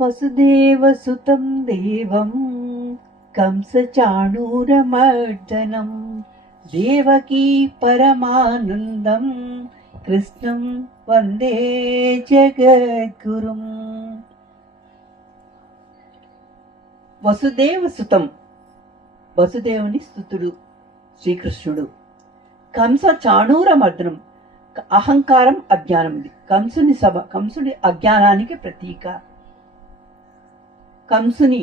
వసుదేవసుతం దేవం కంసచాణూరమర్దనం దేవకీ పరమానందం కృష్ణం వందే జగద్గురుం. వసుదేవసుతం, వసుదేవుని స్తుతుడు శ్రీకృష్ణుడు. కంస చాణూరమర్దనం, అహంకారం అజ్ఞానం. ఇది కంసుని సభ, కంసుని అజ్ఞానానికి ప్రతీక. కంసుని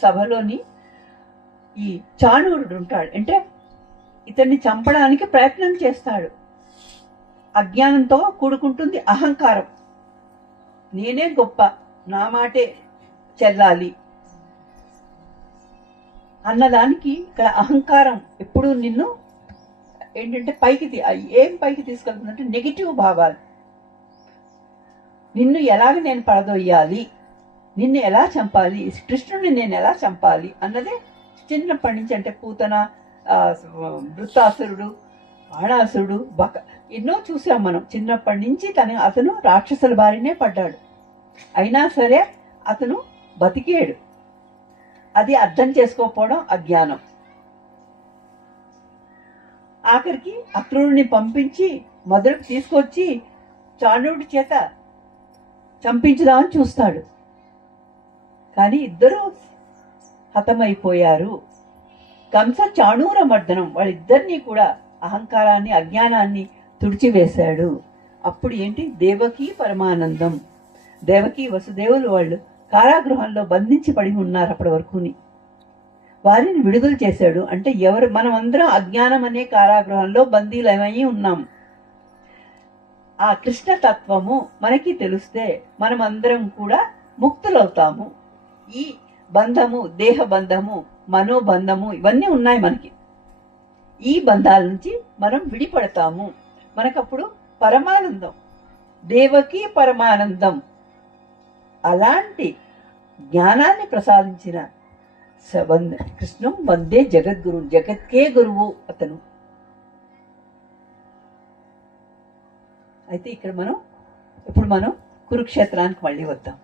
సభలోని ఈ చాణూరుడు ఉంటాడు, అంటే ఇతన్ని చంపడానికి ప్రయత్నం చేస్తాడు. అజ్ఞానంతో కూడుకుంటుంది అహంకారం. నేనే గొప్ప, నా మాటే చెల్లాలి అన్నదానికి ఇక్కడ అహంకారం ఎప్పుడు నిన్ను ఏంటంటే ఏం పైకి తీసుకెళ్తుందంటే నెగిటివ్ భావాలు. నిన్ను ఎలాగ నేను పడదొయ్యాలి, నిన్ను ఎలా చంపాలి, కృష్ణుడిని నేను ఎలా చంపాలి అన్నదే చిన్నప్పటి నుంచి. అంటే పూతన, వృత్తాసురుడు, బాణాసురుడు, ఎన్నో చూసాం మనం. చిన్నప్పటి నుంచి అతను రాక్షసుల బారినే పడ్డాడు. అయినా సరే అతను బతికేడు. అది అర్థం చేసుకోకపోవడం అజ్ఞానం. ఆఖరికి అక్రూరుని పంపించి మొదలుకు తీసుకొచ్చి చాణుడి చేత చంపించుదామని చూస్తాడు. కానీ ఇద్దరూ హతమైపోయారు. కంస చాణూర మర్దనం, వాళ్ళిద్దరినీ కూడా అహంకారాన్ని, అజ్ఞానాన్ని తుడిచివేశాడు. అప్పుడు ఏంటి, దేవకీ పరమానందం. దేవకీ వసుదేవులు వాళ్ళు కారాగృహంలో బంధించి పడి ఉన్నారు అప్పటి వరకుని. వారిని విడుదల చేశాడు. అంటే మనమందరం అజ్ఞానం అనే కారాగృహంలో బందీలమై ఉన్నాం. ఆ కృష్ణతత్వము మనకి తెలిస్తే మనమందరం కూడా ముక్తులవుతాము. ఈ బంధము, దేహ బంధము, మనోబంధము ఇవన్నీ ఉన్నాయి మనకి. ఈ బంధాల నుంచి మనం విడిపడతాము. మనకప్పుడు పరమానందం, దేవకీ పరమానందం. అలాంటి జ్ఞానాన్ని ప్రసాదించిన కృష్ణం వందే జగద్గురు, జగత్కే గురువు అతను. అయితే ఇప్పుడు మనం కురుక్షేత్రానికి మళ్ళీ వద్దాం.